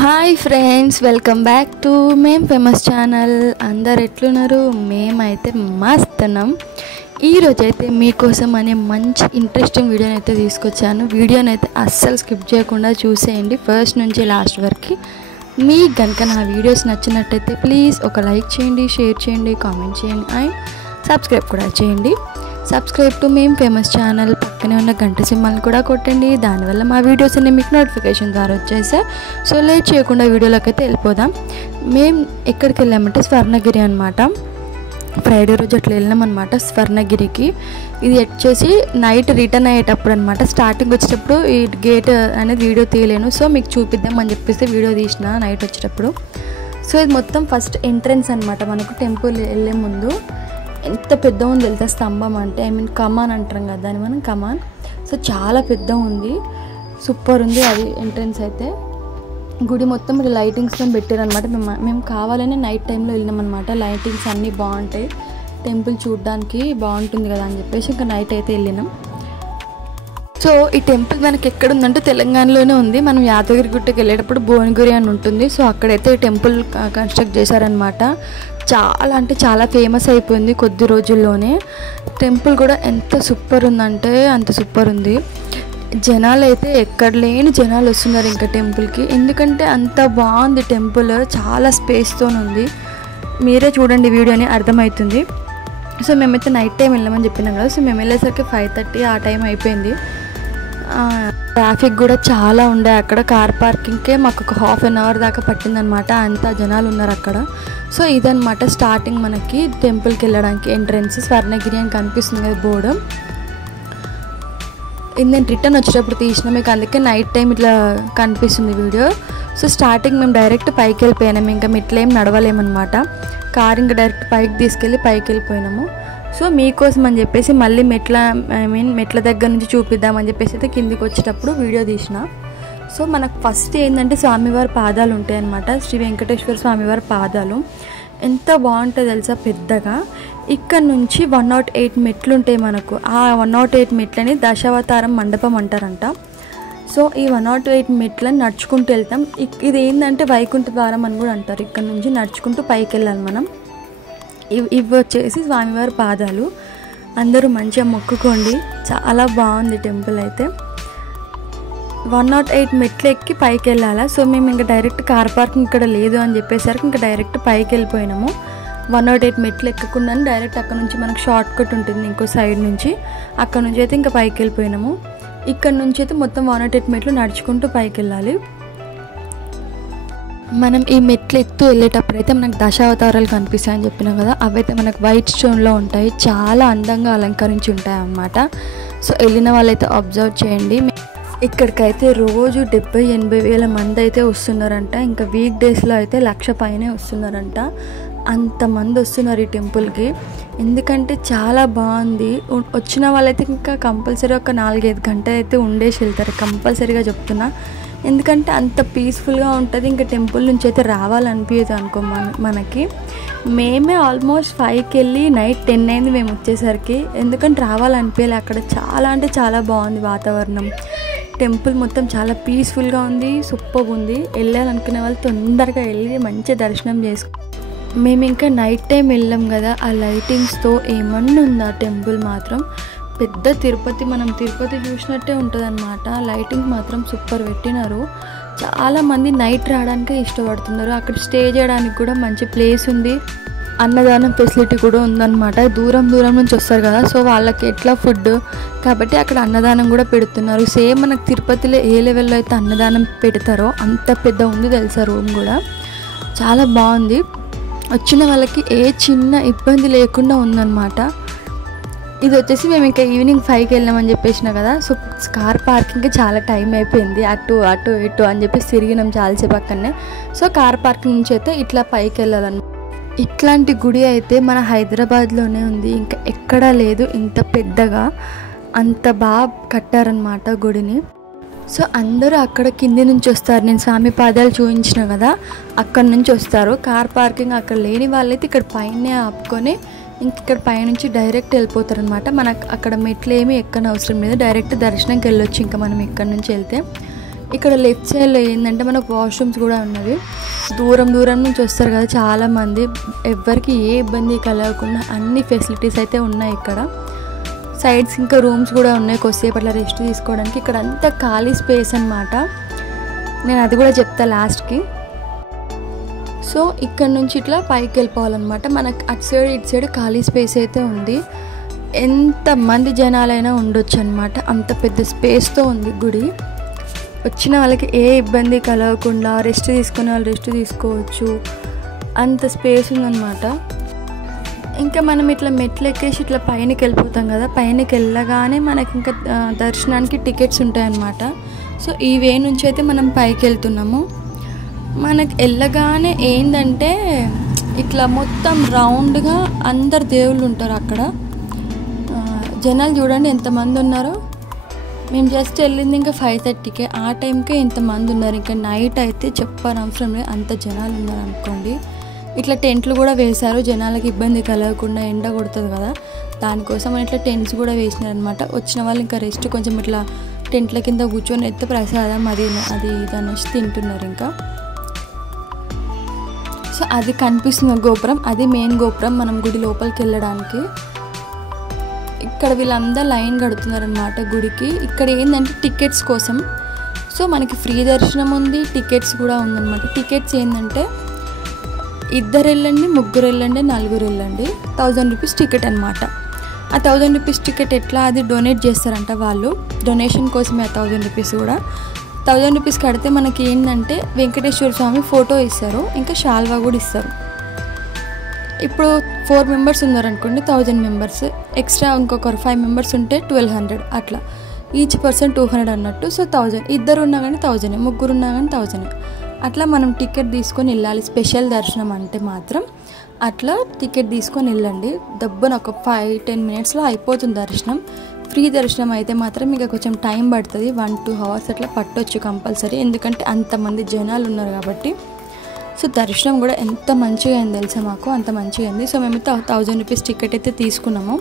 Hi friends, welcome back to మేం famous channel. అందరు ఎట్లున్నారు? మేమైతే మస్తున్నాం. ఈరోజు అయితే మీకోసం అనే మంచి ఇంట్రెస్టింగ్ వీడియోని అయితే తీసుకొచ్చాను. వీడియోని అయితే అస్సలు స్కిప్ చేయకుండా చూసేయండి ఫస్ట్ నుంచి లాస్ట్ వరకు. మీకు కనుక నా వీడియోస్ నచ్చినట్టయితే ప్లీజ్ ఒక లైక్ చేయండి, షేర్ చేయండి, కామెంట్ చేయండి అండ్ సబ్స్క్రైబ్ కూడా చేయండి. సబ్స్క్రైబ్ టు మేం ఫేమస్ ఛానల్, పక్కనే ఉన్న గంట సింబల్ని కూడా కొట్టండి. దానివల్ల మా వీడియోస్ అన్నీ మీకు నోటిఫికేషన్ ద్వారా వచ్చేసాయి. సో లేట్ చేయకుండా వీడియోలోకి అయితే వెళ్ళిపోదాం. మేము ఎక్కడికి వెళ్ళామంటే స్వర్ణగిరి అనమాట. ఫ్రైడే రోజు అట్లా వెళ్ళాం అనమాట స్వర్ణగిరికి. ఇది వచ్చేసి నైట్ రిటర్న్ అయ్యేటప్పుడు అనమాట. స్టార్టింగ్ వచ్చేటప్పుడు ఈ గేట్ అనేది వీడియో తీయలేను, సో మీకు చూపిద్దాం అని చెప్పేసి వీడియో తీసిన నైట్ వచ్చేటప్పుడు. సో ఇది మొత్తం ఫస్ట్ ఎంట్రన్స్ అనమాట. మనకు టెంపుల్ వెళ్ళే ముందు ఎంత పెద్ద ఉంది తెలుసా స్తంభం అంటే, కమాన్ అంటాం కదా దాన్ని మనం, కమాన్. సో చాలా పెద్ద ఉంది, సూపర్ ఉంది అది ఎంట్రన్స్ అయితే. గుడి మొత్తం లైటింగ్స్తో పెట్టారనమాట. మేము కావాలని నైట్ టైంలో వెళ్ళినాం అనమాట. లైటింగ్స్ అన్నీ బాగుంటాయి, టెంపుల్ చూడడానికి బాగుంటుంది కదా అని చెప్పేసి ఇంకా నైట్ అయితే వెళ్ళినాం. సో ఈ టెంపుల్ మనకి ఎక్కడ ఉందంటే తెలంగాణలోనే ఉంది. మనం యాదగిరి గుట్టకి వెళ్ళేటప్పుడు భువనగిరి అని ఉంటుంది. సో అక్కడైతే ఈ టెంపుల్ కన్స్ట్రక్ట్ చేశారనమాట. చాలా అంటే చాలా ఫేమస్ అయిపోయింది కొద్ది రోజుల్లోనే. టెంపుల్ కూడా ఎంత సూపర్ ఉందంటే అంత సూపర్ ఉంది. జనాలు అయితే ఎక్కడ లేని జనాలు వస్తున్నారు ఇంకా టెంపుల్కి, ఎందుకంటే అంత బాగుంది టెంపుల్. చాలా స్పేస్తో ఉంది, మీరే చూడండి వీడియోని అర్థమవుతుంది. సో మేమైతే నైట్ టైం వెళ్ళామని చెప్పినాం కదా. సో మేము వెళ్ళేసరికి 5:30 ఆ టైం అయిపోయింది. ట్రాఫిక్ కూడా చాలా ఉండే అక్కడ. కార్ పార్కింగ్కే మాకు ఒక ½ an hour దాకా పట్టిందనమాట, అంతా జనాలు ఉన్నారు అక్కడ. సో ఇదనమాట స్టార్టింగ్ మనకి టెంపుల్కి వెళ్ళడానికి ఎంట్రన్స్. స్వర్ణగిరి అని కనిపిస్తుంది కదా బోర్డు. ఇది నేను రిటర్న్ వచ్చేటప్పుడు తీసిన మీకు, అందుకే నైట్ టైం ఇట్లా కనిపిస్తుంది వీడియో. సో స్టార్టింగ్ మేము డైరెక్ట్ పైకి వెళ్ళిపోయినాము, ఇంకా మెట్లేం నడవలేమన్నమాట. కార్ ఇంకా డైరెక్ట్ పైకి తీసుకెళ్ళి పైకి వెళ్ళిపోయినాము. సో మీకోసం అని చెప్పేసి మళ్ళీ మెట్ల దగ్గర నుంచి చూపిద్దామని చెప్పేసి అయితే కిందికి వచ్చేటప్పుడు వీడియో తీసిన. సో మనకు ఫస్ట్ ఏంటంటే స్వామివారి పాదాలు ఉంటాయి అన్నమాట. శ్రీ వెంకటేశ్వర స్వామివారి పాదాలు ఎంత బాగుంటుంది తెలుసా పెద్దగా. ఇక్కడ నుంచి 108 మెట్లు ఉంటాయి మనకు. ఆ 108 మెట్లని దశావతారం మండపం అంటారంట. సో ఈ 108 మెట్లని నడుచుకుంటూ వెళ్తాం. ఇది ఏంటంటే వైకుంఠ ద్వారం అని కూడా అంటారు. ఇక్కడ నుంచి నడుచుకుంటూ పైకి వెళ్ళాలి మనం. ఇవి వచ్చేసి స్వామివారి పాదాలు. అందరూ మంచిగా మొక్కుకోండి, చాలా బాగుంది టెంపుల్ అయితే. 108 మెట్లు ఎక్కి పైకి వెళ్ళాలా. సో మేము ఇంకా డైరెక్ట్ కార్ పార్కింగ్ ఇక్కడ లేదు అని చెప్పేసరికి ఇంకా డైరెక్ట్ పైకి వెళ్ళిపోయినాము. 108 మెట్లు ఎక్కకుండానే డైరెక్ట్ అక్కడ నుంచి మనకు షార్ట్ కట్ ఉంటుంది ఇంకో సైడ్ నుంచి, అక్కడ నుంచి అయితే ఇంకా పైకి వెళ్ళిపోయినాము. ఇక్కడ నుంచి అయితే మొత్తం 108 మెట్లు నడుచుకుంటూ పైకి వెళ్ళాలి. మనం ఈ మెట్లు ఎత్తు వెళ్ళేటప్పుడు అయితే మనకు దశావతారాలు కనిపిస్తాయని చెప్పినాం కదా, అవైతే మనకు వైట్ స్టోన్లో ఉంటాయి, చాలా అందంగా అలంకరించి ఉంటాయి అన్నమాట. సో వెళ్ళిన వాళ్ళైతే అబ్జర్వ్ చేయండి. ఇక్కడికైతే రోజు 70-80 వేల మంది అయితే వస్తున్నారంట. ఇంకా వీక్ డేస్లో అయితే 1,00,000 పైనే వస్తున్నారంట. అంతమంది వస్తున్నారు ఈ టెంపుల్కి, ఎందుకంటే చాలా బాగుంది. వచ్చిన వాళ్ళైతే ఇంకా కంపల్సరీ ఒక 4-5 గంటలు అయితే ఉండేసి వెళ్తారు కంపల్సరీగా చెప్తున్నా, ఎందుకంటే అంత పీస్ఫుల్గా ఉంటుంది. ఇంకా టెంపుల్ నుంచి అయితే రావాలనిపించదు అనుకో మనకి. మేమే ఆల్మోస్ట్ 5కి వెళ్ళి నైట్ 10 అయింది మేము వచ్చేసరికి, ఎందుకంటే రావాలనిపించాలి. అక్కడ చాలా అంటే చాలా బాగుంది వాతావరణం. టెంపుల్ మొత్తం చాలా పీస్ఫుల్గా ఉంది, సూపర్గా ఉంది. వెళ్ళాలనుకునే వాళ్ళు తొందరగా వెళ్ళి మంచి దర్శనం చేసుకో. మేము ఇంకా నైట్ టైం వెళ్ళాం కదా, ఆ లైటింగ్స్తో ఏమన్నా ఉంది ఆ టెంపుల్ మాత్రం. పెద్ద తిరుపతి, మనం తిరుపతి చూసినట్టే ఉంటుంది అనమాట. లైటింగ్ మాత్రం సూపర్ పెట్టినారు. చాలామంది నైట్ రావడానికే ఇష్టపడుతున్నారు. అక్కడ స్టే చేయడానికి కూడా మంచి ప్లేస్ ఉంది, అన్నదానం ఫెసిలిటీ కూడా ఉందన్నమాట. దూరం నుంచి వస్తారు కదా, సో వాళ్ళకి ఎట్లా ఫుడ్ కాబట్టి అక్కడ అన్నదానం కూడా పెడుతున్నారు. సేమ్ మనకు తిరుపతిలో ఏ లెవెల్లో అయితే అన్నదానం పెడతారో అంత పెద్ద ఉంది తెలుసా రూమ్ కూడా. చాలా బాగుంది, వచ్చిన వాళ్ళకి ఏ చిన్న ఇబ్బంది లేకుండా ఉందన్నమాట. ఇది వచ్చేసి మేము ఇంకా ఈవినింగ్ 5కి వెళ్ళామని చెప్పేసిన కదా. సో కార్ పార్కింగ్కి చాలా టైం అయిపోయింది, అటు ఇటు అని చెప్పేసి తిరిగినాం చాలాసేపు అక్కడనే. సో కార్ పార్కింగ్ నుంచి అయితే ఇట్లా పైకి వెళ్ళాలన్నమాట. ఇట్లాంటి గుడి అయితే మన హైదరాబాద్లోనే ఉంది, ఇంకా ఎక్కడా లేదు ఇంత పెద్దగా. అంత బాగా కట్టారనమాట గుడిని. సో అందరూ అక్కడ కింది నుంచి వస్తారు. నేను స్వామి పాదాలు చూపించిన కదా, అక్కడ నుంచి వస్తారు. కార్ పార్కింగ్ అక్కడ లేని వాళ్ళైతే ఇక్కడ పైనే ఆపుకొని ఇంక ఇక్కడ పైనుంచి డైరెక్ట్ వెళ్ళిపోతారు అనమాట. మనకు అక్కడ మెట్లు ఏమీ ఎక్కని అవసరం లేదు, డైరెక్ట్ దర్శనంకి వెళ్ళొచ్చు ఇంకా మనం ఇక్కడ నుంచి వెళ్తే. ఇక్కడ లెఫ్ట్ సైడ్లో ఏంటంటే మనకు వాష్రూమ్స్ కూడా ఉన్నవి. దూరం దూరం నుంచి వస్తారు కదా చాలామంది, ఎవరికి ఏ ఇబ్బంది కలగకుండా అన్ని ఫెసిలిటీస్ అయితే ఉన్నాయి ఇక్కడ. సైడ్స్ ఇంకా రూమ్స్ కూడా ఉన్నాయి కొద్దిసేపు అట్లా రెస్ట్ తీసుకోవడానికి. ఇక్కడ అంతా ఖాళీ స్పేస్ అన్నమాట, నేను అది కూడా చెప్తా లాస్ట్కి. సో ఇక్కడ నుంచి ఇట్లా పైకి వెళ్ళిపోవాలన్నమాట. మనకు అటు సైడ్ ఇటు సైడ్ ఖాళీ స్పేస్ అయితే ఉంది. ఎంతమంది జనాలైనా ఉండొచ్చు అనమాట, అంత పెద్ద స్పేస్తో ఉంది గుడి. వచ్చిన వాళ్ళకి ఏ ఇబ్బంది కలగకుండా రెస్ట్ తీసుకునే వాళ్ళు రెస్ట్ తీసుకోవచ్చు, అంత స్పేస్ ఉందన్నమాట. ఇంకా మనం ఇట్లా మెట్లు ఎక్కేసి ఇట్లా పైనకి వెళ్ళిపోతాం కదా, పైనకి వెళ్ళగానే మనకి ఇంకా దర్శనానికి టికెట్స్ ఉంటాయన్నమాట. సో ఈ వే నుంచి అయితే మనం పైకి వెళ్తున్నాము. మనకి వెళ్ళగానే ఏంటంటే ఇట్లా మొత్తం రౌండ్గా అందరు దేవుళ్ళు ఉంటారు అక్కడ. జనాలు చూడండి ఎంతమంది ఉన్నారో. మేము జస్ట్ వెళ్ళింది ఇంకా 5:30కే, ఆ టైంకే ఇంతమంది ఉన్నారు. ఇంకా నైట్ అయితే చెప్పనవసరం లేదు, అంత జనాలు ఉన్నారు అనుకోండి. ఇట్లా టెంట్లు కూడా వేశారు, జనాలకి ఇబ్బంది కలగకుండా, ఎండ కొడుతుంది కదా దానికోసం ఇట్లా టెంట్స్ కూడా వేసినారనమాట. వచ్చిన వాళ్ళు ఇంకా రెస్ట్ కొంచెం ఇట్లా టెంట్ల కింద కూర్చొని అయితే ప్రసాదం అది అనేసి తింటున్నారు ఇంకా. సో అది కనిపిస్తున్న గోపురం, అది మెయిన్ గోపురం మనం గుడి లోపలికి వెళ్ళడానికి. ఇక్కడ వీళ్ళందరూ లైన్ కడుతున్నారనమాట గుడికి. ఇక్కడ ఏంటంటే టికెట్స్ కోసం. సో మనకి ఫ్రీ దర్శనం ఉంది, టికెట్స్ కూడా ఉందన్నమాట. టికెట్స్ ఏంటంటే 2 వెళ్ళండి, 3 వెళ్ళండి, 4 వెళ్ళండి, 1000 రూపీస్ టికెట్ అనమాట. ఆ 1000 రూపీస్ టికెట్ ఎట్లా, అది డొనేట్ చేస్తారంట వాళ్ళు, డొనేషన్ కోసమే ఆ 1000 రూపీస్ కూడా. 1000 రూపీస్ కడితే మనకి ఏంటంటే వెంకటేశ్వర స్వామి ఫోటో ఇస్తారు, ఇంకా శాల్వా కూడా ఇస్తారు. ఇప్పుడు 4 మెంబర్స్ ఉన్నారనుకోండి 1000 మెంబర్స్, ఎక్స్ట్రా ఇంకొకరు 5 మెంబర్స్ ఉంటే 1200, అట్లా ఈచ్ పర్సన్ 200 అన్నట్టు. సో 1000, 2 ఉన్నా కానీ 1000, 3 ఉన్నా కానీ 1000. అట్లా మనం టికెట్ తీసుకొని వెళ్ళాలి. స్పెషల్ దర్శనం అంటే మాత్రం అట్లా టికెట్ తీసుకొని వెళ్ళండి. దబ్బున ఒక 5-10 మినిట్స్లో అయిపోతుంది దర్శనం. ఫ్రీ దర్శనం అయితే మాత్రం ఇంకా కొంచెం టైం పడుతుంది, 1-2 అవర్స్ అట్లా పట్టొచ్చు కంపల్సరీ, ఎందుకంటే అంతమంది జనాలు ఉన్నారు కాబట్టి. సో దర్శనం కూడా ఎంత మంచిగా అయింది తెలుసా మాకు, అంత మంచిగా అయింది. సో మేమైతే 1000 రూపీస్ టికెట్ అయితే తీసుకున్నాము.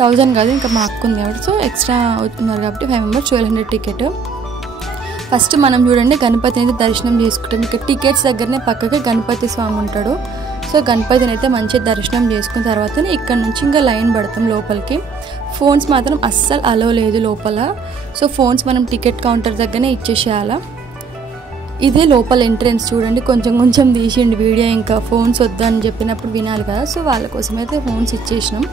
1000 కాదు, ఇంకా మా అక్క ఉంది కాబట్టి, సో ఎక్స్ట్రా ఉన్నారు కాబట్టి 5 మెంబర్స్ 1200 టికెట్. ఫస్ట్ మనం చూడండి గణపతిని అయితే దర్శనం చేసుకుంటాం. ఇక్కడ టికెట్స్ దగ్గరనే పక్కకి గణపతి స్వామి ఉంటాడు. సో గణపతిని అయితే మంచిగా దర్శనం చేసుకున్న తర్వాతనే ఇక్కడ నుంచి ఇంకా లైన్ పడతాం లోపలికి. ఫోన్స్ మాత్రం అస్సలు అలో లేదు లోపల. సో ఫోన్స్ మనం టికెట్ కౌంటర్ దగ్గరనే ఇచ్చేసేయాల. ఇదే లోపల ఎంట్రెన్స్ చూడండి, కొంచెం కొంచెం తీసిండి వీడియో, ఇంకా ఫోన్స్ వద్దని చెప్పినప్పుడు వినాలి కదా, సో వాళ్ళ కోసం అయితే ఫోన్స్ ఇచ్చేసినాం.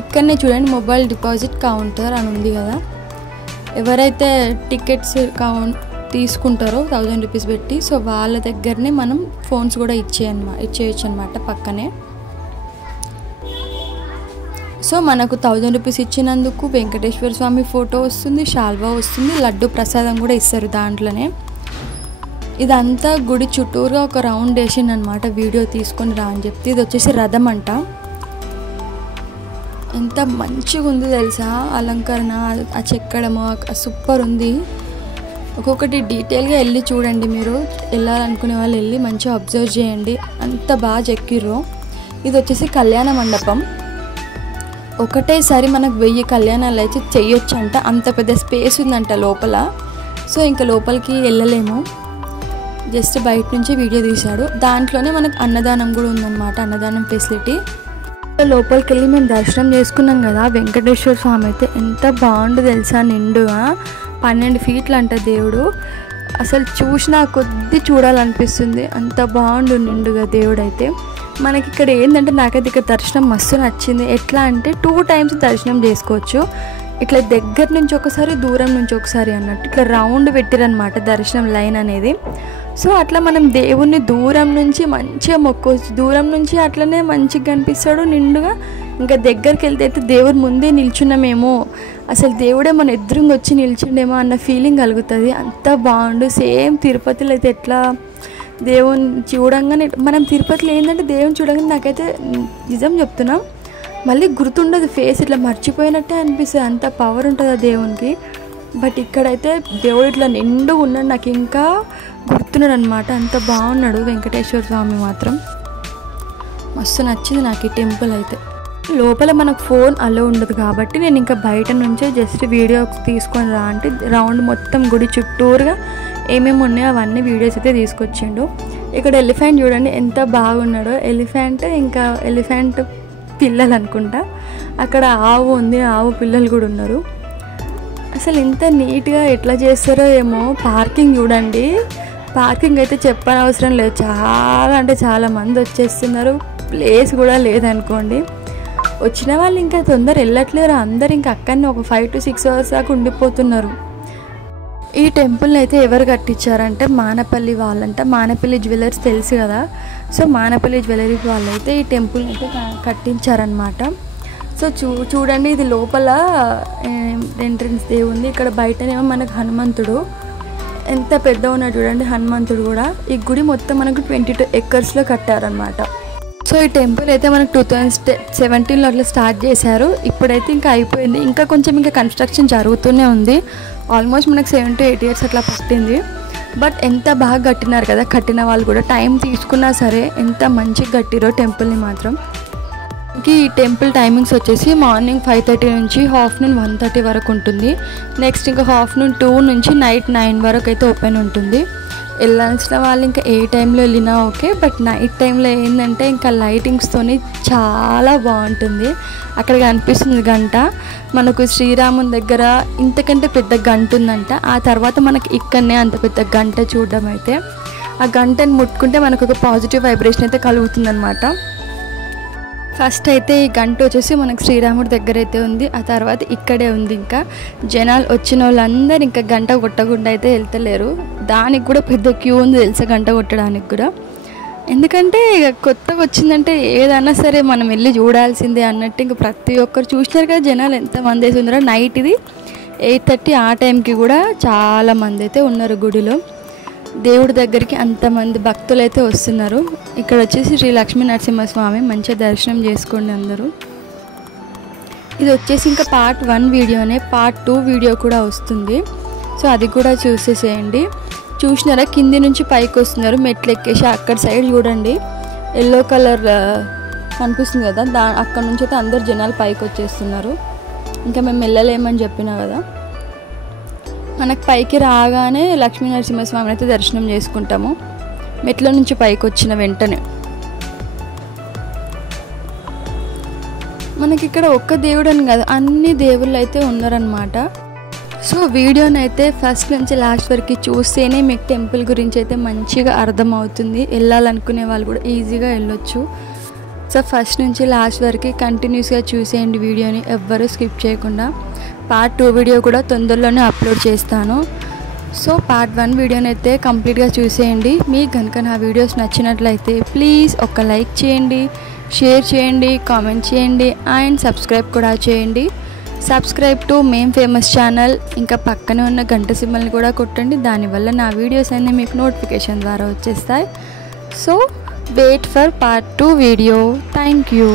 ఇక్కడనే చూడండి మొబైల్ డిపాజిట్ కౌంటర్ అని ఉంది కదా, ఎవరైతే టికెట్స్ తీసుకుంటారో 1000 రూపీస్ పెట్టి, సో వాళ్ళ దగ్గరనే మనం ఫోన్స్ కూడా ఇచ్చేయచ్చు అనమాట పక్కనే. సో మనకు 1000 రూపీస్ ఇచ్చినందుకు వెంకటేశ్వర స్వామి ఫోటో వస్తుంది, శాల్వా వస్తుంది, లడ్డు ప్రసాదం కూడా ఇస్తారు దాంట్లోనే. ఇదంతా గుడి చుట్టూరుగా ఒక రౌండ్ వేసిందనమాట, వీడియో తీసుకొని రా అని చెప్తే. ఇది వచ్చేసి రథం అంట. ఎంత మంచిగా ఉంది తెలుసా అలంకరణ, ఆ చెక్కడము సూపర్ ఉంది. ఒక్కొక్కటి డీటెయిల్గా వెళ్ళి చూడండి, మీరు వెళ్ళాలనుకునే వాళ్ళు వెళ్ళి మంచిగా అబ్జర్వ్ చేయండి, అంత బాగా చెక్కిర్రు. ఇది వచ్చేసి కళ్యాణ మండపం. ఒకటేసారి మనకు 1000 కళ్యాణాలు అయితే చెయ్యొచ్చు అంట, అంత పెద్ద స్పేస్ ఉందంట లోపల. సో ఇంకా లోపలికి వెళ్ళలేము, జస్ట్ బయట నుంచి వీడియో తీశాడు. దాంట్లోనే మనకు అన్నదానం కూడా ఉందన్నమాట, అన్నదానం ఫెసిలిటీ. లోపలికి వెళ్ళి మేము దర్శనం చేసుకున్నాం కదా, వెంకటేశ్వర స్వామి అయితే ఎంత బాగుండు తెలుసా, నిండుగా 12 ఫీట్లు అంట దేవుడు. అసలు చూసినా కొద్ది చూడాలనిపిస్తుంది, అంత బాగుండు నిండుగా దేవుడు అయితే. మనకి ఇక్కడ ఏంటంటే నాకైతే ఇక్కడ దర్శనం మస్తు నచ్చింది. ఎట్లా అంటే 2 టైమ్స్ దర్శనం చేసుకోవచ్చు, ఇట్లా దగ్గర నుంచి ఒకసారి, దూరం నుంచి ఒకసారి అన్నట్టు ఇట్లా రౌండ్ పెట్టిరనమాట దర్శనం లైన్ అనేది. సో అట్లా మనం దేవుణ్ణి దూరం నుంచి మంచిగా మొక్కోవచ్చు, దూరం నుంచి అట్లనే మంచిగా కనిపిస్తాడు నిండుగా. ఇంకా దగ్గరికి వెళ్తే అయితే దేవుడు ముందే నిల్చున్నామేమో, అసలు దేవుడే మన ఎదురుగా వచ్చి నిల్చుండేమో అన్న ఫీలింగ్ కలుగుతుంది, అంత బాగుండు. సేమ్ తిరుపతిలో అయితే ఎట్లా దేవుని చూడంగానే, మనం తిరుపతిలో ఏంటంటే దేవుని చూడంగానే నాకైతే నిజం చెప్తున్నాం మళ్ళీ గుర్తుండదు, ఫేస్ ఇట్లా మర్చిపోయినట్టే అనిపిస్తుంది, అంత పవర్ ఉంటుంది ఆ దేవునికి. బట్ ఇక్కడైతే దేవుడు ఇట్లా నిండు ఉన్నాడు, నాకు ఇంకా గుర్తున్నాడు అనమాట, అంత బాగున్నాడు వెంకటేశ్వర స్వామి మాత్రం. మస్తు నచ్చింది నాకు ఈ టెంపుల్ అయితే. లోపల మనకు ఫోన్ అలో ఉండదు కాబట్టి నేను ఇంకా బయట నుంచే జస్ట్ వీడియో తీసుకొని రా అంటే రౌండ్ మొత్తం గుడి చుట్టూరుగా ఏమేమి ఉన్నాయో అవన్నీ వీడియోస్ అయితే తీసుకొచ్చిండు. ఇక్కడ ఎలిఫెంట్ చూడండి ఎంత బాగున్నాడో. ఎలిఫెంట్ పిల్లలు అనుకుంటా. అక్కడ ఆవు ఉంది, ఆవు పిల్లలు కూడా ఉన్నారు. అసలు ఇంత నీట్గా ఎట్లా చేస్తారో ఏమో. పార్కింగ్ చూడండి, పార్కింగ్ అయితే చెప్పనవసరం లేదు, చాలా అంటే చాలా మంది వచ్చేస్తున్నారు. ప్లేస్ కూడా లేదనుకోండి. వచ్చిన వాళ్ళు ఇంకా తొందర వెళ్ళట్లేరు, అందరు ఇంకా అక్కడనే ఒక 5 to 6 hours దాకా ఉండిపోతున్నారు. ఈ టెంపుల్ని అయితే ఎవరు కట్టించారంటే మానపల్లి వాళ్ళంట. మానపల్లి జ్యువెలర్స్ తెలుసు కదా, సో మానపల్లి జ్యువెలరీ వాళ్ళైతే ఈ టెంపుల్ని అయితే కట్టించారనమాట. సో చూడండి, ఇది లోపల ఎంట్రన్స్ దేవుంది. ఇక్కడ బయటనేమో మనకు హనుమంతుడు ఎంత పెద్ద ఉన్నాడు చూడండి, హనుమంతుడు కూడా. ఈ గుడి మొత్తం మనకు 22 acres కట్టారనమాట. సో ఈ టెంపుల్ అయితే మనకు 2017లో అట్లా స్టార్ట్ చేశారు. ఇప్పుడైతే ఇంకా అయిపోయింది, ఇంకా కొంచెం ఇంకా కన్స్ట్రక్షన్ జరుగుతూనే ఉంది. ఆల్మోస్ట్ మనకు 7 to 8 years అట్లా పట్టింది. బట్ ఎంత బాగా కట్టినారు కదా, కట్టిన వాళ్ళు కూడా టైం తీసుకున్నా సరే ఎంత మంచిగా కట్టిరో టెంపుల్ని మాత్రం. ఈ టెంపుల్ టైమింగ్స్ వచ్చేసి మార్నింగ్ 5:30 నుంచి ఆఫ్టర్నూన్ 1:30 వరకు ఉంటుంది. నెక్స్ట్ ఇంకా ఆఫ్టర్నూన్ 2 నుంచి నైట్ 9 వరకు అయితే ఓపెన్ ఉంటుంది. వెళ్ళాల్సిన వాళ్ళు ఇంకా ఏ టైంలో వెళ్ళినా ఓకే, బట్ నైట్ టైంలో ఏంటంటే ఇంకా లైటింగ్స్తోని చాలా బాగుంటుంది. అక్కడ కనిపిస్తుంది గంట, మనకు శ్రీరాముని దగ్గర ఇంతకంటే పెద్ద గంట ఉందంట. ఆ తర్వాత మనకి ఇక్కడనే అంత పెద్ద గంట చూడడం అయితే, ఆ గంటని ముట్టుకుంటే మనకు ఒక పాజిటివ్ వైబ్రేషన్ అయితే కలుగుతుందన్నమాట. ఫస్ట్ అయితే ఈ గంట వచ్చేసి మనకు శ్రీరాముడి దగ్గర అయితే ఉంది, ఆ తర్వాత ఇక్కడే ఉంది. ఇంకా జనాలు వచ్చిన వాళ్ళందరూ ఇంకా గంట కొట్టకుండా అయితే వెళ్తలేరు. దానికి కూడా పెద్ద క్యూ ఉంది తెలుసా, గంట కొట్టడానికి కూడా. ఎందుకంటే ఇక కొత్తగా వచ్చిందంటే ఏదన్నా సరే మనం వెళ్ళి చూడాల్సిందే అన్నట్టు ఇంకా ప్రతి ఒక్కరు చూసినారు కదా జనాలు ఎంతమంది అయితే ఉన్నారో. నైట్ ఇది 8:30 ఆ టైంకి కూడా చాలామంది అయితే ఉన్నారు గుడిలో. దేవుడి దగ్గరికి అంతమంది భక్తులు అయితే వస్తున్నారు. ఇక్కడ వచ్చేసి శ్రీ లక్ష్మీ నరసింహస్వామి, మంచిగా దర్శనం చేసుకోండి అందరూ. ఇది వచ్చేసి ఇంకా part 1 వీడియోనే, part 2 వీడియో కూడా వస్తుంది. సో అది కూడా చూసేసేయండి. చూసినారా, కింది నుంచి పైకి వస్తున్నారు, మెట్లు ఎక్కేసి. అక్కడ సైడ్ చూడండి ఎల్లో కలర్ కనిపిస్తుంది కదా, అక్కడ నుంచి అయితే అందరు జనాలు పైకి వచ్చేస్తున్నారు. ఇంకా మేము వెళ్ళలేమని చెప్పినా కదా. మనకు పైకి రాగానే లక్ష్మీ నరసింహస్వామిని అయితే దర్శనం చేసుకుంటాము మెట్ల నుంచి పైకి వచ్చిన వెంటనే. మనకి ఇక్కడ ఒక్క దేవుడు అని కాదు, అన్ని దేవుళ్ళు అయితే ఉన్నారనమాట. సో వీడియోని అయితే ఫస్ట్ నుంచి లాస్ట్ వరకు చూస్తేనే మీకు టెంపుల్ గురించి అయితే మంచిగా అర్థమవుతుంది. వెళ్ళాలనుకునే వాళ్ళు కూడా ఈజీగా వెళ్ళొచ్చు. సో ఫస్ట్ నుంచి లాస్ట్ వరకు కంటిన్యూస్గా చూసేయండి వీడియోని, ఎవ్వరూ స్కిప్ చేయకుండా. part 2 వీడియో కూడా తొందరలోనే అప్లోడ్ చేస్తాను. సో part 1 వీడియోని అయితే కంప్లీట్గా చూసేయండి. మీకు కనుక నా వీడియోస్ నచ్చినట్లయితే ప్లీజ్ ఒక లైక్ చేయండి, షేర్ చేయండి, కామెంట్ చేయండి అండ్ సబ్స్క్రైబ్ కూడా చేయండి. సబ్స్క్రైబ్ టు మేం ఫేమస్ ఛానల్. ఇంకా పక్కనే ఉన్న గంట సింబల్ని కూడా కొట్టండి, దానివల్ల నా వీడియోస్ అన్నీ మీకు నోటిఫికేషన్ ద్వారా వచ్చేస్తాయి. So wait for part 2 video. Thank you.